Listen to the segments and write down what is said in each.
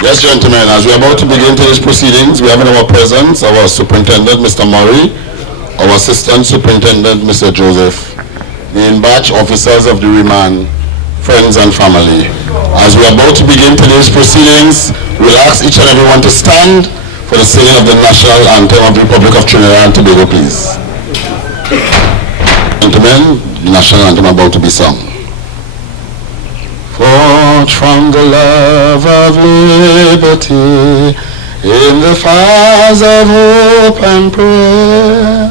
Yes, gentlemen, as we are about to begin today's proceedings, we have in our presence our Superintendent, Mr. Murray, our Assistant Superintendent, Mr. Joseph, the in-batch officers of the remand, friends and family. As we are about to begin today's proceedings, we'll ask each and everyone to stand for the singing of the national anthem of the Republic of Trinidad and Tobago, please. Gentlemen, the national anthem about to be sung. Forth from the love of liberty, in the fires of hope and prayer,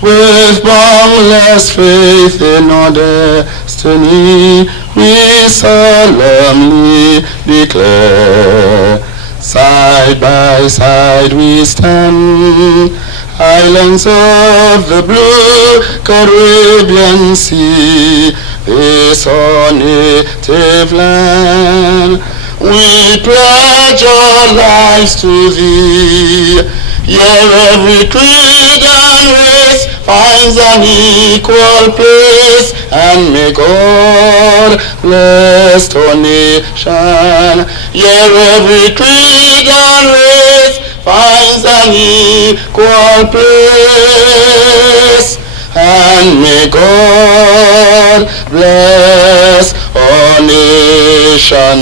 with boundless faith in our destiny, we solemnly declare, side by side we stand, islands of the blue Caribbean Sea, this our native land. We pledge our lives to thee. Here every creed and race finds an equal place, and may God bless our nation. Here every creed and race finds an equal place, and may God bless our nation.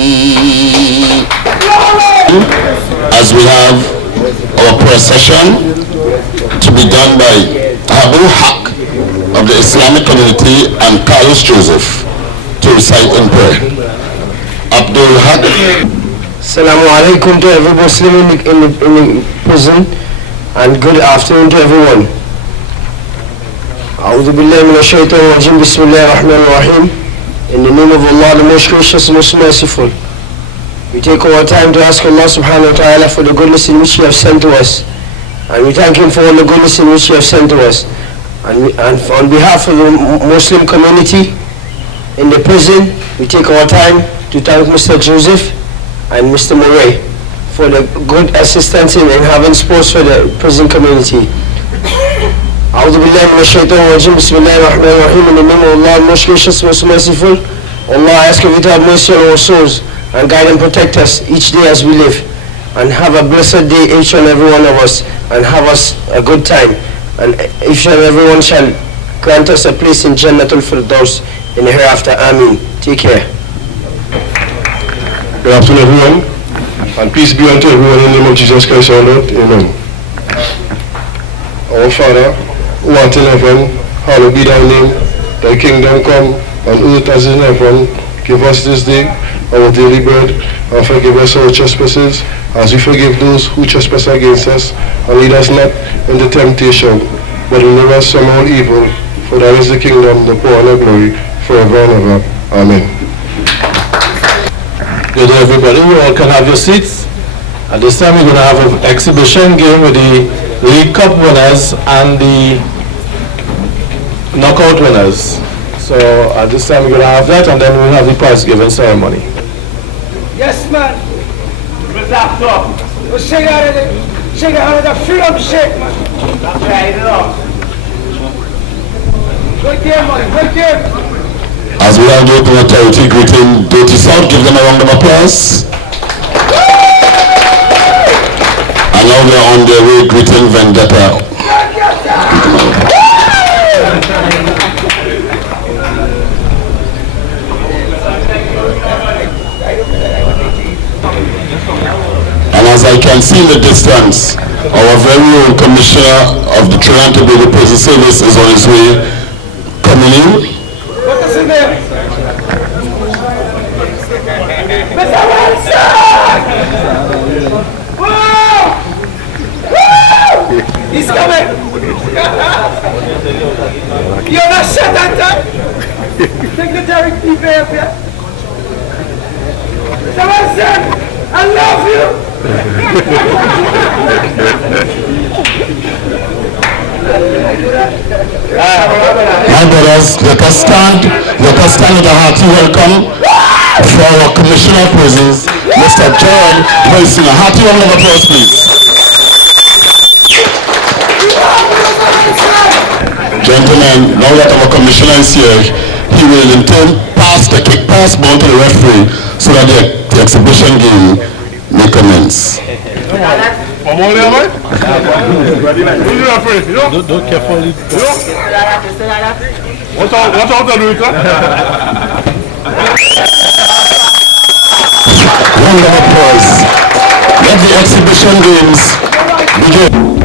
As we have our prayer session to be done by Abu Haq of the Islamic community and Carlos Joseph to recite in prayer. Abdul Haq. Assalamu alaikum to every Muslim in the prison, and good afternoon to everyone. A'udhu billahi minash shaitanir rajim. Bismillahir rahmanir rahim. In the name of Allah, the most gracious and most merciful. We take our time to ask Allah subhanahu wa ta'ala for the goodness in which He has sent to us. And we thank Him for all the goodness in which He has sent to us. And on behalf of the Muslim community in the prison, we take our time to thank Mr. Joseph and Mr. Murray for the good assistance in having sports for the prison community. A'udhu billahi minash shaitanir rajim. Bismillahir rahmanir rahim. In the name of Allah, most gracious, most merciful. Allah, I ask you to have mercy on our souls and guide and protect us each day as we live, and have a blessed day each and every one of us, and have us a good time, and each and everyone shall grant us a place in Jannatul Firdaus in the hereafter. Ameen. Take care. Good afternoon, everyone, and peace be unto everyone in the name of Jesus Christ our Lord. Amen. Our Father, who art in heaven, hallowed be thy name. Thy kingdom come, on earth as in heaven. Give us this day our daily bread, and forgive us our trespasses, as we forgive those who trespass against us. And lead us not into temptation, but deliver us from all evil. For thine is the kingdom, the power, and the glory, forever and ever. Amen. Good day, everybody. You all can have your seats. At this time, we're going to have an exhibition game with the League Cup winners and the knockout winners. So at this time, we're going to have that, and then we'll have the prize giving ceremony. Yes, man. Relax up. Shake out of it. Shake out of the freedom shake, man. That's right, it up. Good game, man. Good game. As we are doing the authority greeting Dirty South, give them a round of applause. And now they are on their way greeting Vendetta. And as I can see in the distance, our very own Commissioner of the Trinidad and Tobago Prison Service is on his way coming in. What is his name? Mr. Wilson! Woo! Woo! He's coming! You're not shut that time? Secretary, keep it up here. Someone said, I love you. My brothers, let us stand with a hearty welcome for our Commissioner of Prisons, Mr. Gerald Wilson. A hearty round of applause, please. Gentlemen, now that our Commissioner is here, he will in turn pass the kick pass ball to the referee so that the exhibition game may commence. Don't carefully. What's out the route? Round of applause. Let the exhibition games begin.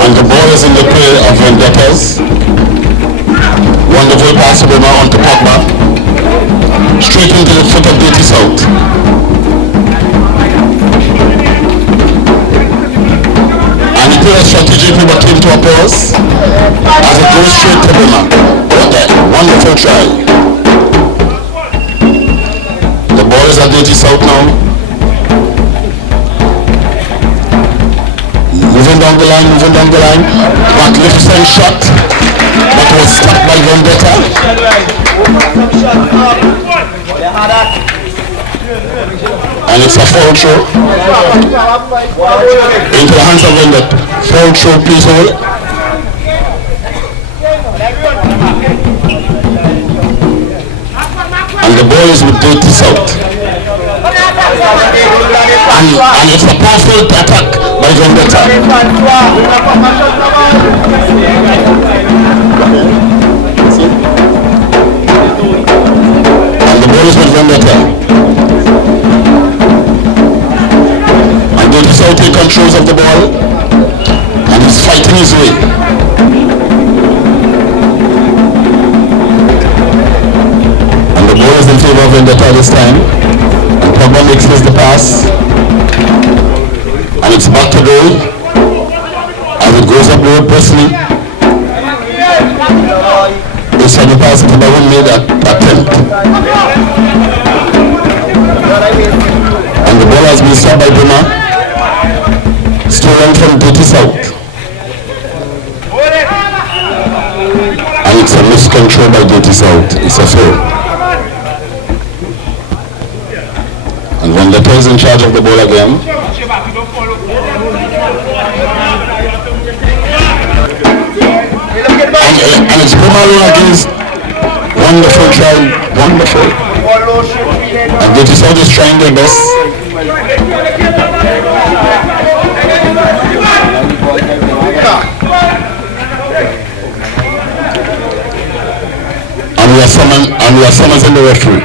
And the ball is in the play of Vendettas. Wonderful pass over onto Pogba. Straight into the foot of Dirty South. And he played a strategically but came to a pause as it goes straight to Bima. What a wonderful try. The ball is at Dirty South now. Moving down the line. Magnificent shot, but was stopped by Vendetta. And it's a foul throw into the hands of Vendetta. Foul throw, please hold. And the ball is with Dirty South. And it's a powerful attack by Vendetta. And the ball is with Vendetta. And Dirty South takes control of the ball and he's fighting his way. And the ball is in favor of Vendetta this time. And Pogba makes the pass. And it's back to goal. As it goes up the road, Presley. This time the pass, but I won't make that attempt. And the ball has been stopped by Bima. Stolen from Dirty South. And it's a miscontrol by Dirty South. It's a foul. And Vendetta is in charge of the ball again. And it's Bumalo against. Wonderful try, wonderful. And Dirty South is trying their best. And we are summoning the referee.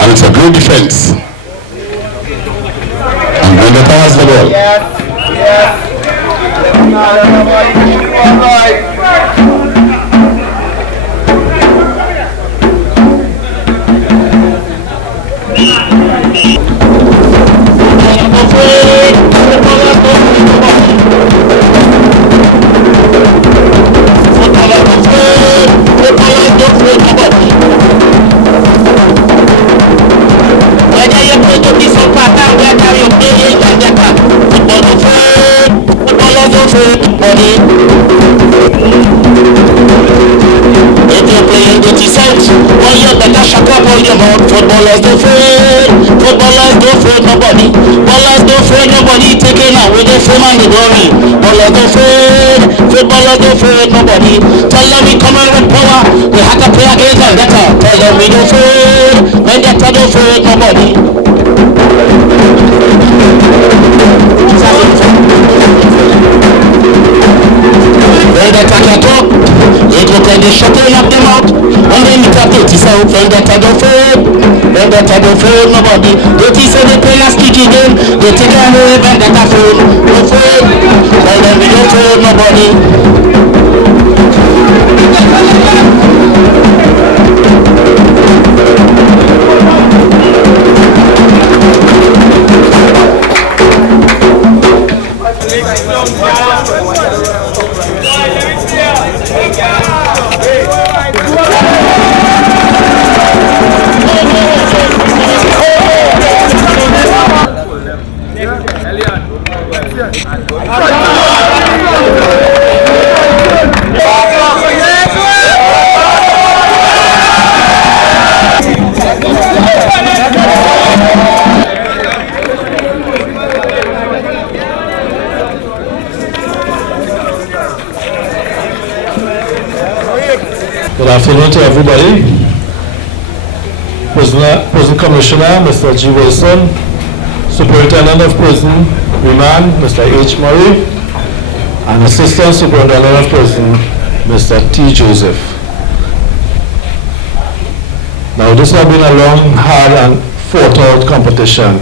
And it's a great defense. And Vendetta has the ball. Yes. Body. and the glory. Ballers don't fade, footballers don't fade, nobody. Tell them we coming with power, we have to play against Vendetta. Tell them we don't fade, Vendetta don't fade, nobody. Vendetta can talk, they go tell the shuttle up them out. When they meet up, they say, Vendetta don't fade, Vendetta don't fade, nobody. They say they play last kick again, they take away Vendetta fade, don't fade. Tell them we don't fade, nobody. Good afternoon to everybody. Prison Commissioner, Mr. G. Wilson, Superintendent of Prison, Remand, Mr. H. Murray, and Assistant Superintendent of Prison, Mr. T. Joseph. Now this has been a long, hard and fought out competition,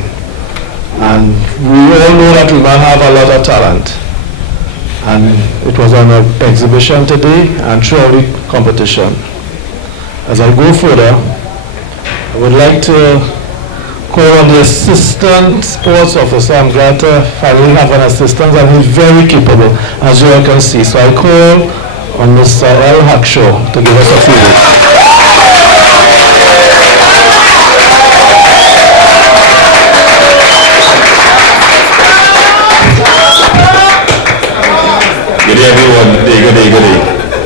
and we all know that Remand have a lot of talent. And it was an exhibition today and throughout the competition. As I go further, I would like to call on the assistant sports officer. I'm glad to finally have an assistant, and he's very capable, as you all can see. So I call on Mr. L. Hackshaw to give us a few words. Good day everyone, good day.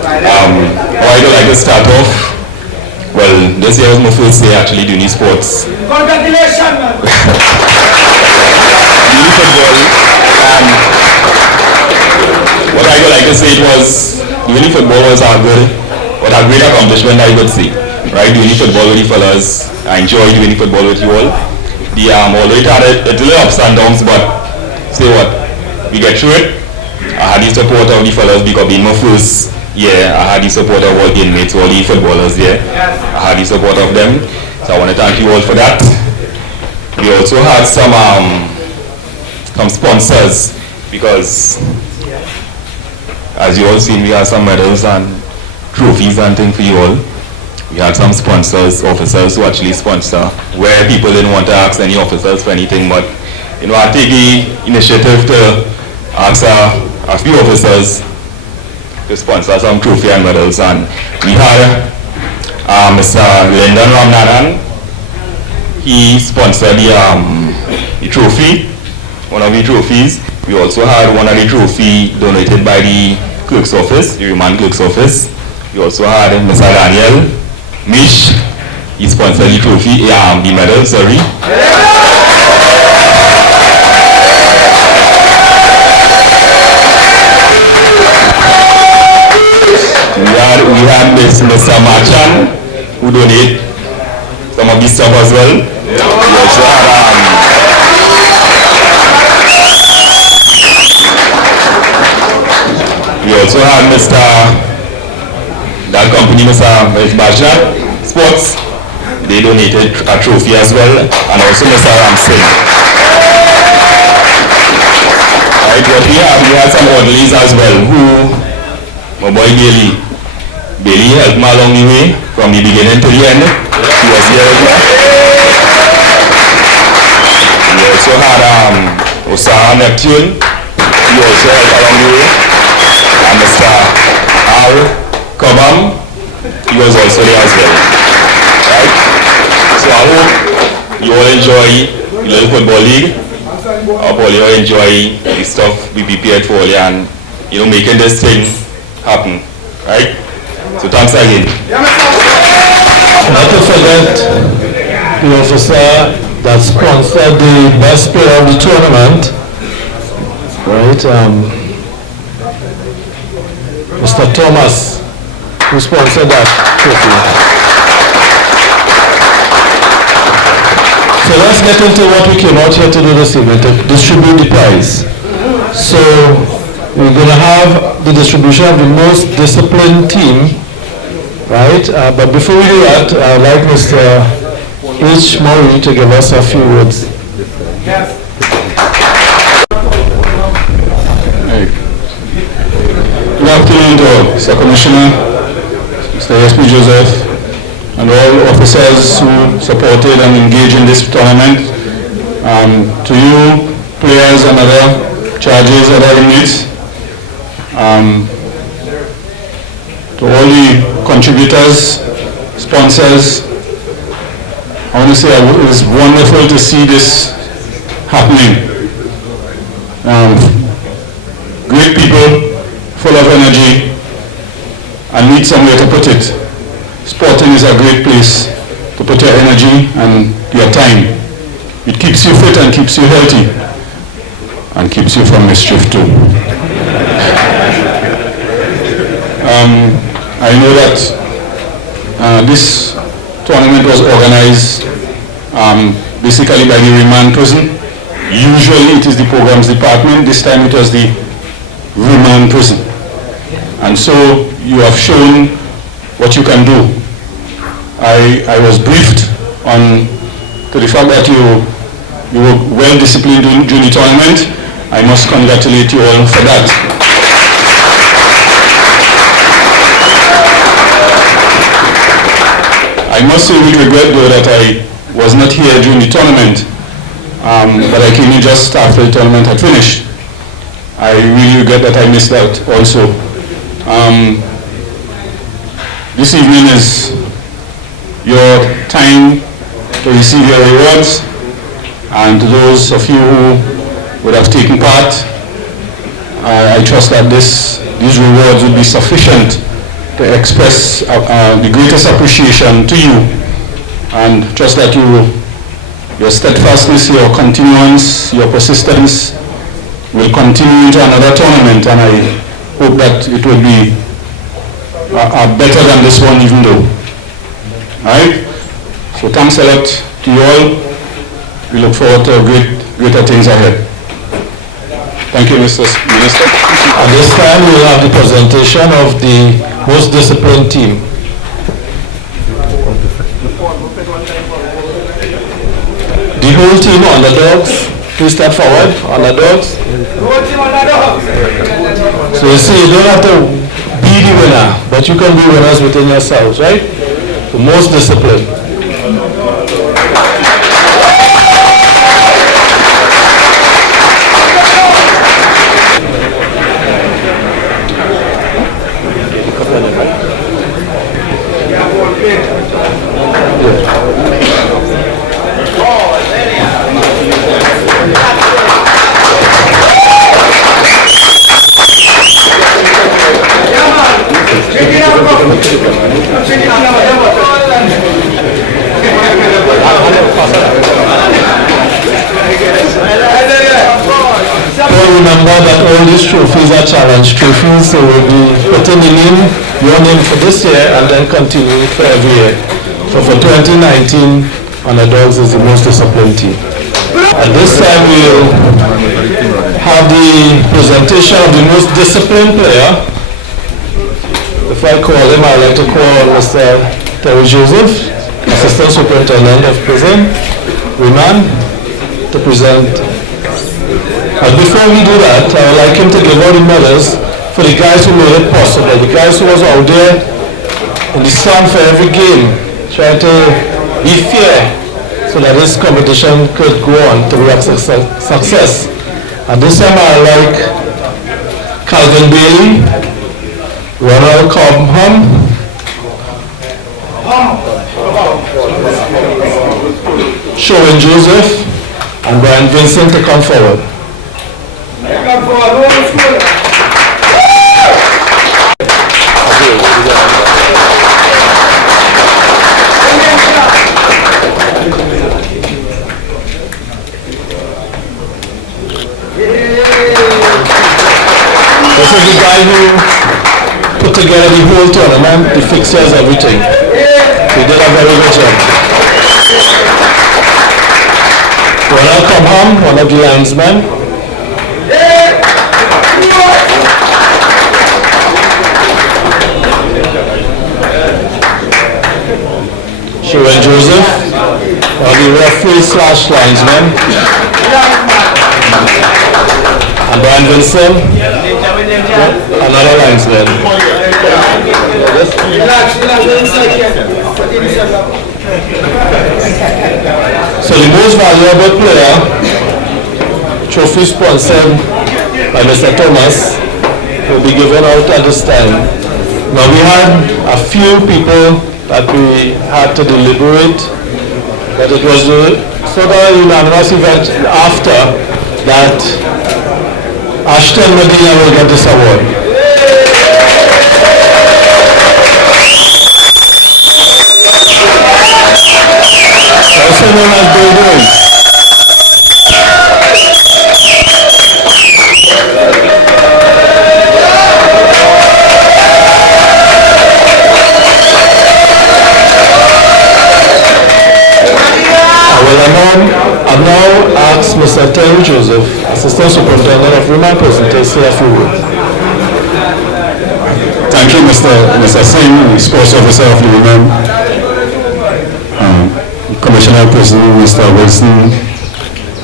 I would like to start off. Well, this year was my first day actually doing sports. Congratulations, man. Really football. What I would like to say was, really football was a great accomplishment I could say. Right, doing football with the fellas. I enjoyed doing football with you all. Although it had a little ups and downs, but say what, we get through it. I had the support of the fellas because being my first year, I had the support of all the inmates, all the footballers there. I had the support of them. So I want to thank you all for that. We also had some sponsors because as you all seen, we had some medals and trophies and things for you all. We had some sponsors, officers who actually sponsor, where people didn't want to ask any officers for anything, but I take the initiative to ask a few officers to sponsor some trophy and medals. And we had Mr. Lyndon Ramnanan. He sponsored the trophy, one of the trophies. We also had one of the trophy donated by the clerk's office, the remand clerk's office. We also had Mr. Daniel Mish. He sponsored the trophy, the medal, sorry. We had Mr. Machan, who donated some of this stuff as well. We also had Mr. that company, Mr. Bajna Sports. They donated a trophy as well, and also Mr. Ramsey. Right, what we had some orderlies as well, who my boy Bailey helped me along the way from the beginning to the end. He was there with me. We also had Osara Neptune. He also helped along the way. And Mr. Al Kobam, he was also there as well. Right? So I hope you all enjoy the little football league. I hope all you all enjoy the stuff we prepared for you and making this thing happen. Right? So thanks again. Not to forget the officer that sponsored the best player of the tournament, right? Mr. Thomas, who sponsored that trophy. So let's get into what we came out here to do this evening, to distribute the prize. So we're going to have the distribution of the most disciplined team, right? But before we do that, I'd like Mr. H. Murray to give us a few words. Yes. Good afternoon to Mr. Commissioner, Mr. S.P. Joseph, and all officers who supported and engaged in this tournament. To you, players and other charges, other inmates, to all the contributors, sponsors, I want to say it was wonderful to see this happening. Great people, full of energy, and need somewhere to put it. Sporting is a great place to put your energy and your time. It keeps you fit and keeps you healthy, and keeps you from mischief too. I know that this tournament was organized basically by the remand prison. Usually it is the programs department. This time it was the remand prison. And so you have shown what you can do. I was briefed on to the fact that you were well disciplined during the tournament. I must congratulate you all for that. I must say with regret though that I was not here during the tournament, but I came in just after the tournament had finished. I really regret that I missed out also. This evening is your time to receive your rewards, and to those of you who would have taken part, I trust that these rewards will be sufficient to express the greatest appreciation to you, and trust that your steadfastness, your continuance, your persistence will continue into another tournament, and I hope that it will be better than this one even though. Alright? So thanks a lot to you all. We look forward to greater things ahead. Thank you, Mr. Minister. At this time, we will have the presentation of the most disciplined team. The whole team, underdogs, please step forward, underdogs. So you see, you don't have to be the winner, but you can be winners within yourselves, right? The most disciplined. Remember that all these trophies are challenge trophies, so we'll be putting your name for this year and then continuing for every year. So for 2019, Underdogs is the most disciplined team. At this time, we'll have the presentation of the most disciplined player. If I call him, I'd like to call Mr. Terry Joseph, Assistant Superintendent of Prison, Remand, to present. But before we do that, I would like him to give all the medals for the guys who made it possible, the guys who was out there in the sun for every game, trying to be fair so that this competition could go on to be a success. At this time, I would like Calvin Bailey, Ronald Cobham, Sherwin Joseph, and Brian Vincent to come forward. tournament, the fixtures, everything. He did a very good job. Ronald Cobham, one of the linesmen. Sharon Joseph, one of the referee/linesmen. And Brian Vincent, another linesman. So the most valuable player, trophy sponsored by Mr. Thomas, will be given out at this time. Now we had a few people that we had to deliberate, but it was a sort of unanimous event after that Ashton Medina will get this award. Also known as Bill. I've now asked Mr. Terry Joseph, Assistant Superintendent of Remand Prison, to say a few words. Thank you, Mr. Singh, Sports Officer of the Remand, Commissioner of Prison, Mr. Wilson,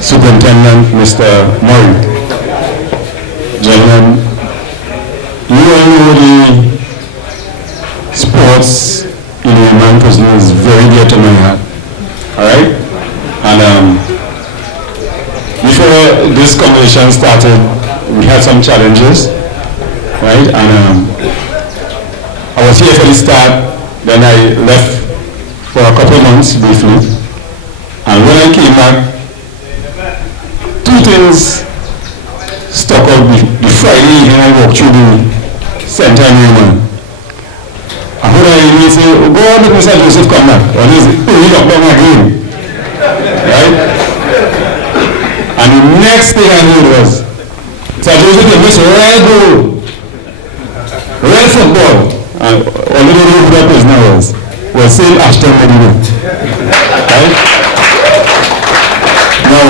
Superintendent, Mr. Murray. Gentlemen, you all know the sports in the Remand Prison is very dear to my heart. All right? And before this conversation started, we had some challenges, right? And I was here for the start, then I left for a couple of months briefly. And when I came back, two things stuck out. The Friday evening I walked through the center in Raymond. I heard I say, oh, go on, let Mr. Joseph come back. Or he knocked down again. Right? And the next thing I heard was, Sir Joseph, you miss red goal, red football. And all the little who that prisoner was saying Ashton Medina. Right? Now,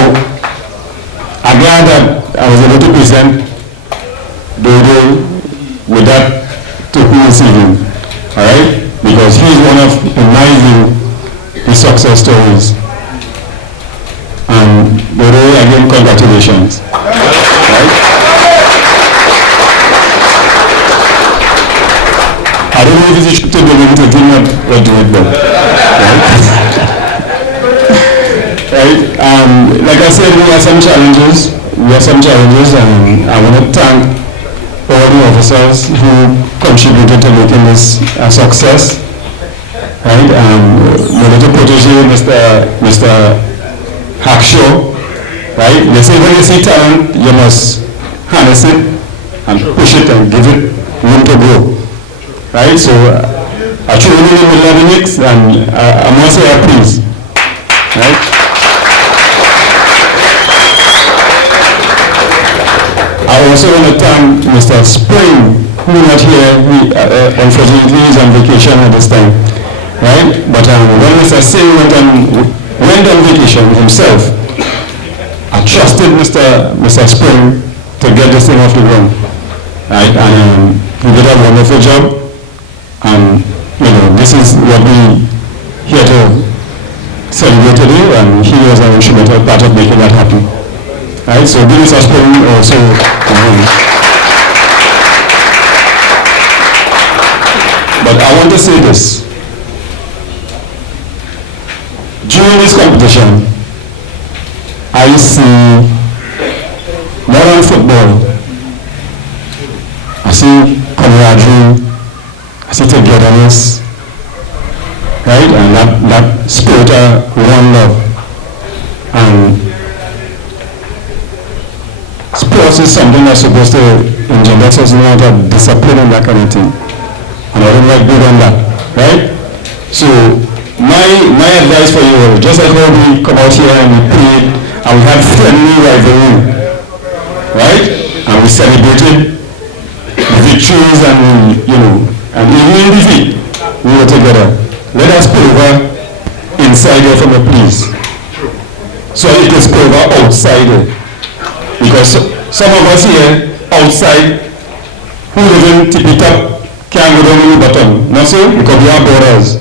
I'm glad that I was able to present Dodo with that token this evening. Alright? Because he's one of, in my view, the success stories. And Dodo, again, congratulations. Right? I don't know if it's to be able to do not do it well. Right? Like I said, we have some challenges. And I want to thank all the officers who contributed to making this a success. Right? My little protege, Mr. Hackshaw, right? They say when you see talent, you must harness it and push it and give it room to grow. Right? So I truly in the middle of the mix, and I must say please. Right? I also want to thank Mr. Spring, who is not here. Unfortunately, he's on vacation at this time. Right? But when Mr. Singh went on vacation himself, I trusted Mr. Spring to get this thing off the ground. Right? And he did a wonderful job. And this is what we here to celebrate today, and he was an instrumental part of making that happen. Right? So give Mr. Spring also. But I want to say this. During this competition, I see modern football. I see camaraderie, I see togetherness, right? And that spirit of one love. And sports is something that's supposed to engender such a lot of discipline and that kind of thing. And I don't like doing that, right? So my advice for you, just like how we come out here and we played and we had friendly rivalry, right? And we celebrated the victories and we, And even in defeat, we were together. Let us pray over inside there for me, please. So it is pray over outside there. Because some of us here, outside, who live in Tipitap, can't go down in the bottom. Not so? Because we have borders.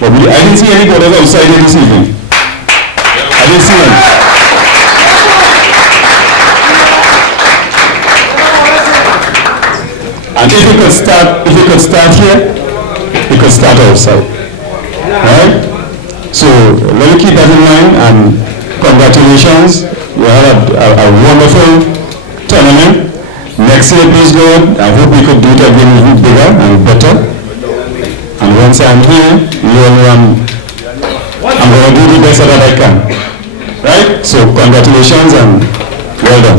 But I didn't see any borders outside here this evening. I didn't see them. And if you could start here, you could start outside. Right? So let me keep that in mind, and congratulations. You had a wonderful tournament. Next year, please God, I hope we could do it again even bigger and better. And once I'm here, you know I'm going to do the best that I can. Right? So congratulations and well done.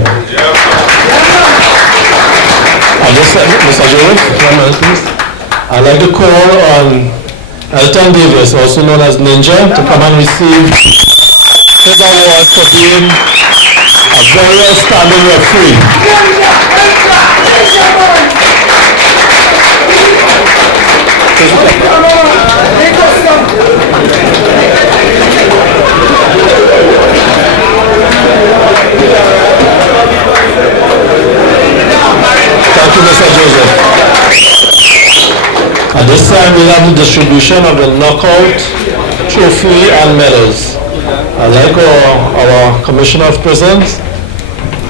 Mr. Gerald, 1 minute please. I'd like to call on Elton Davis, also known as Ninja, to come and receive his award for being a very outstanding referee. Thank you, Mr. Joseph. At this time, we have the distribution of the knockout trophy and medals. I'd like our Commissioner of Prisons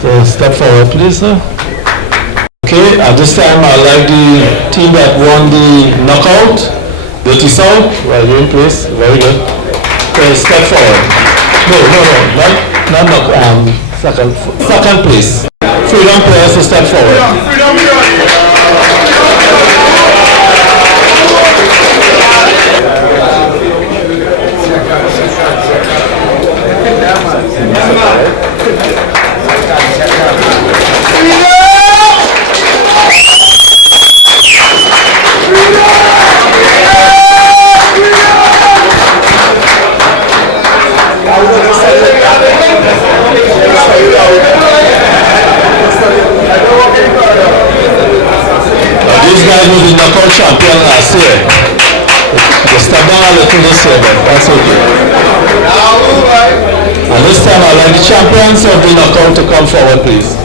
to step forward, please, sir. Okay, at this time, I'd like the team that won the knockout, Dirty South, well, you're in place, very good. Okay, step forward. No, not knockout, second place. Freedom players to step forward. These guys were the knockout champion last year. They stepped down a little this year, but that's okay. And this time I'd like the champions of the knockout to come forward, please.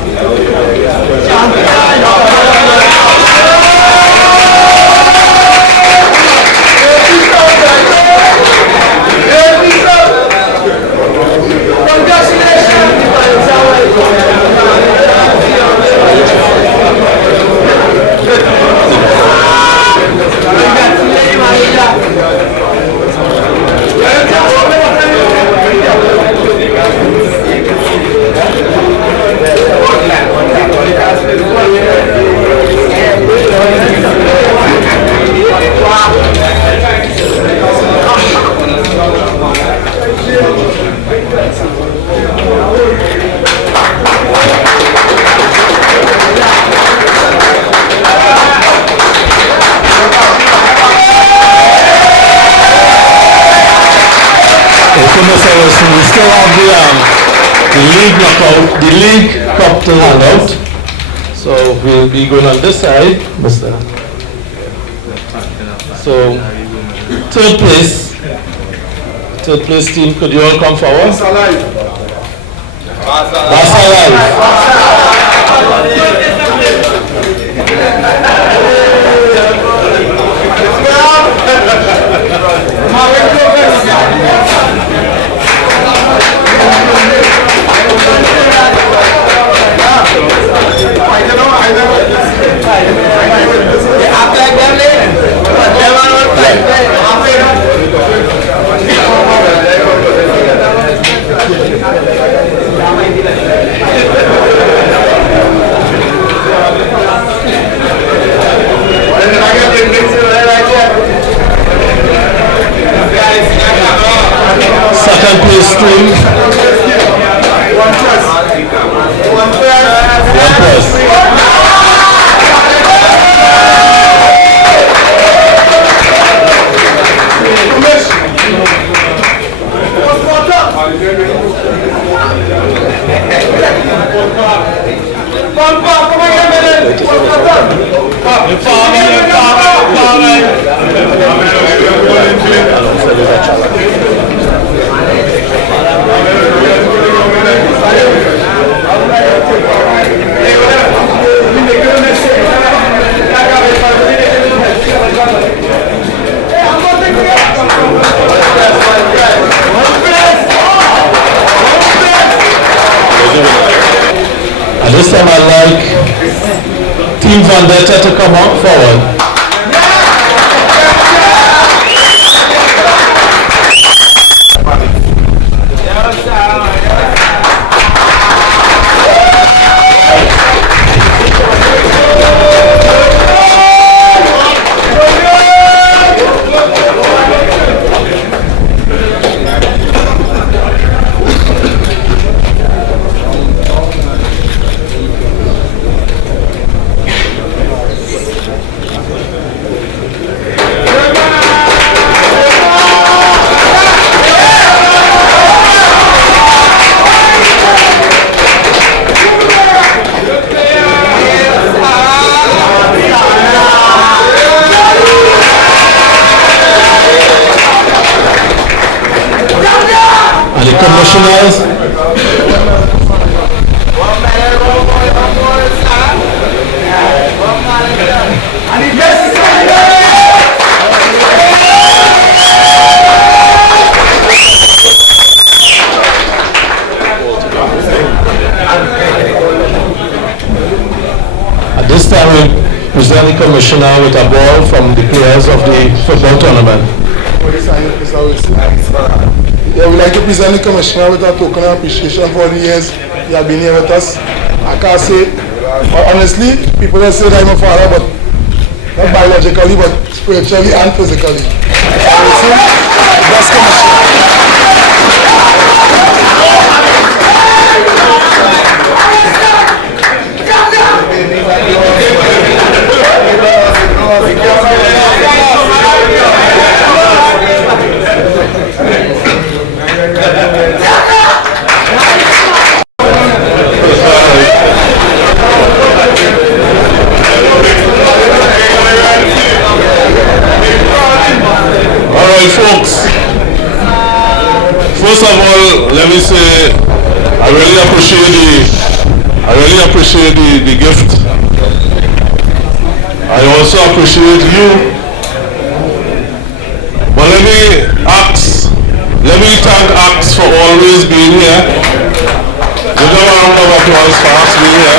We still have the league knockout, the league cup to hand out. So we'll be going on this side, Mr. So third place team, could you all come forward? Barca second place team. One plus. Come on, this time I'd like Team Vendetta to come on forward. Commissioners, at this time we present the commissioner with a ball from the players of the football tournament. Yeah, we'd like to present the commissioner with a token of appreciation for all the years he has been here with us. I can't say, honestly, people don't say that I'm a father, but not biologically, but spiritually and physically. So, best commissioner. Folks, first of all, let me say I really appreciate the gift. I also appreciate you. But let me thank Axe for always being here. Give them a round of applause for Axe being here.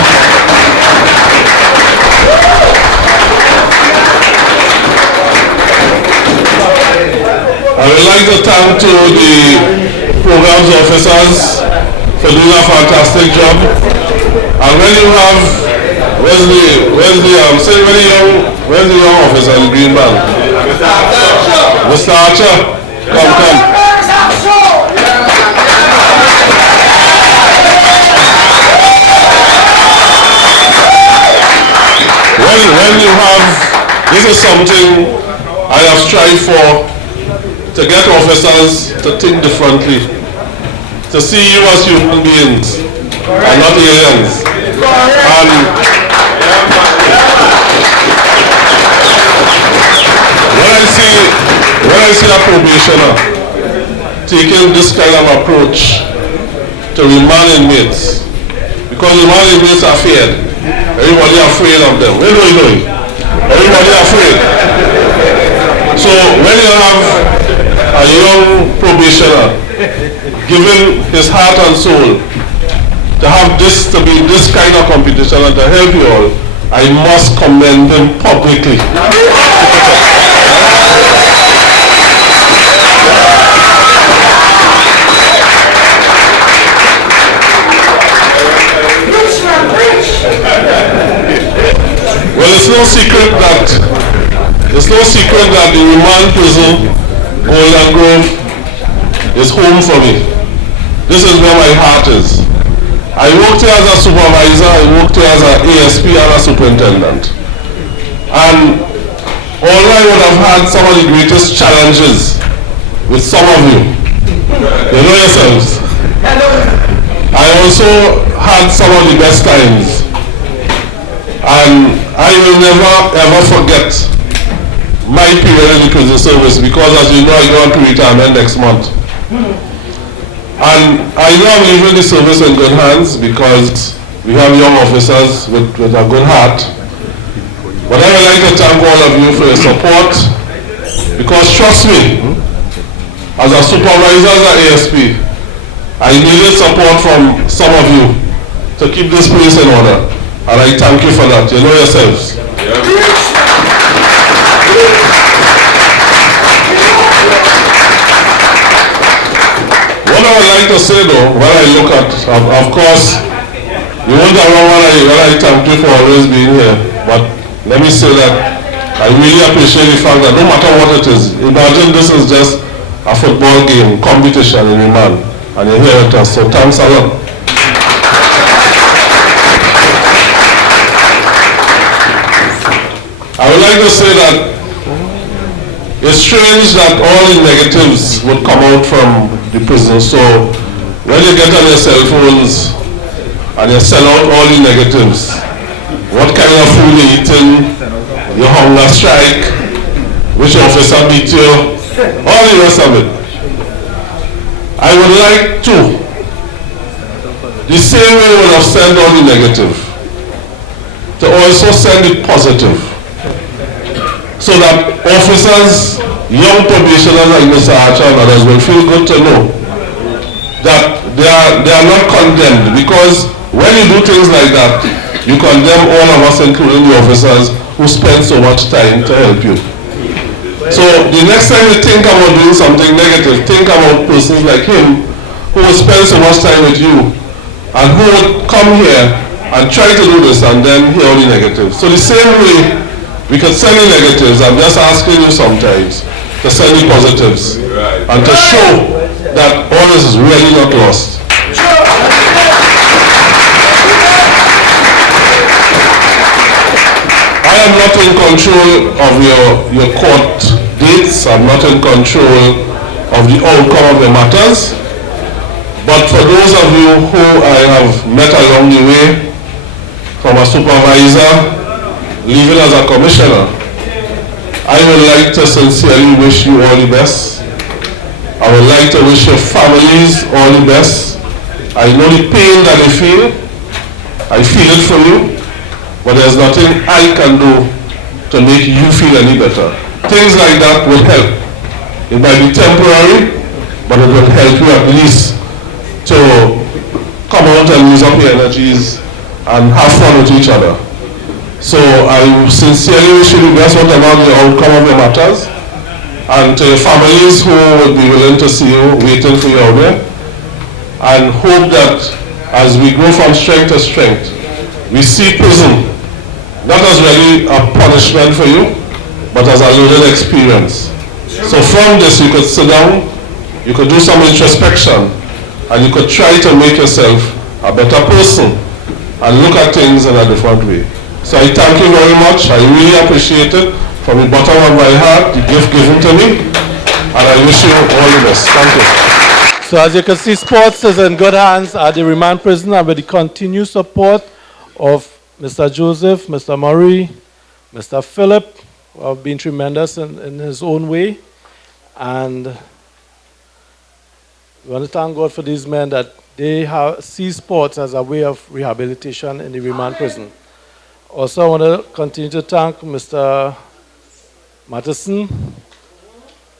I would like to thank to the programs officers for doing a fantastic job. And when you have, where's the young officer in green band? Mr. Archer, come. When you have, this is something I have strived for, to get officers to think differently, to see you as human beings and not aliens. And when I see a probationer taking this kind of approach to remand inmates, because remand inmates are feared. Everybody afraid of them. Where are we going? Everybody afraid. So when you have a young probationer giving his heart and soul to have this, to be this kind of competition and to help you all, I must commend him publicly. Well, it's no secret that the remand prison, Golden Grove, is home for me. This is where my heart is. I worked here as a supervisor, I worked here as an ASP and a superintendent. And although I would have had some of the greatest challenges with some of you, you know yourselves, I also had some of the best times. And I will never ever forget my period in the prison service, because as you know I go on to retirement next month. And I know I'm leaving the service in good hands because we have young officers with a good heart. But I would like to thank all of you for your support, because trust me, as a supervisor, as an ASP, I needed support from some of you to keep this place in order. And I thank you for that. You know yourselves. What I would like to say though, when I look at, of course, you won't have when I thank you for always being here, but let me say that I really appreciate the fact that no matter what it is, imagine this is just a football game, competition in Iman, and you're here with us, so thanks a lot. I would like to say that it's strange that all the negatives would come out from the prison, so when you get on your cell phones and you sell out all the negatives, what kind of food you're eating, your hunger strike, which officer beat you, all the rest of it. I would like to, the same way we have sent all the negative, to also send it positive, so that officers, young probationers like Mr. Archer and others will feel good to know that they are not condemned, because when you do things like that, you condemn all of us, including the officers who spend so much time to help you. So the next time you think about doing something negative, think about persons like him who will spend so much time with you and who would come here and try to do this and then hear all the negatives. So the same way we can send the negatives, I'm just asking you sometimes to send the positives and to show that all this is really not lost. I am not in control of your court dates, I'm not in control of the outcome of the matters, but for those of you who I have met along the way, from a supervisor, leaving as a commissioner, I would like to sincerely wish you all the best. I would like to wish your families all the best. I know the pain that you feel. I feel it for you. But there's nothing I can do to make you feel any better. Things like that will help. It might be temporary, but it will help you at least to come out and use up your energies and have fun with each other. So I sincerely wish you the best whatever the outcome of your matters, and to your families who would be willing to see you, waiting for you out there, and hope that as we go from strength to strength, we see prison not as really a punishment for you, but as a learning experience. So from this you could sit down, you could do some introspection, and you could try to make yourself a better person and look at things in a different way. So I thank you very much. I really appreciate it from the bottom of my heart, the gift given to me, and I wish you all the best. Thank you. So as you can see, sports is in good hands at the remand prison, and with the continued support of Mr. Joseph, Mr. Murray, Mr. Philip, who have been tremendous in his own way. And we want to thank God for these men that they see sports as a way of rehabilitation in the remand prison. Also, I want to continue to thank Mr. Matheson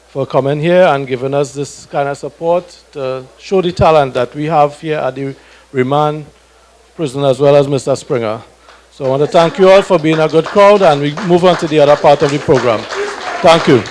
for coming here and giving us this kind of support to show the talent that we have here at the remand prison, as well as Mr. Springer. So I want to thank you all for being a good crowd, and we move on to the other part of the program. Thank you.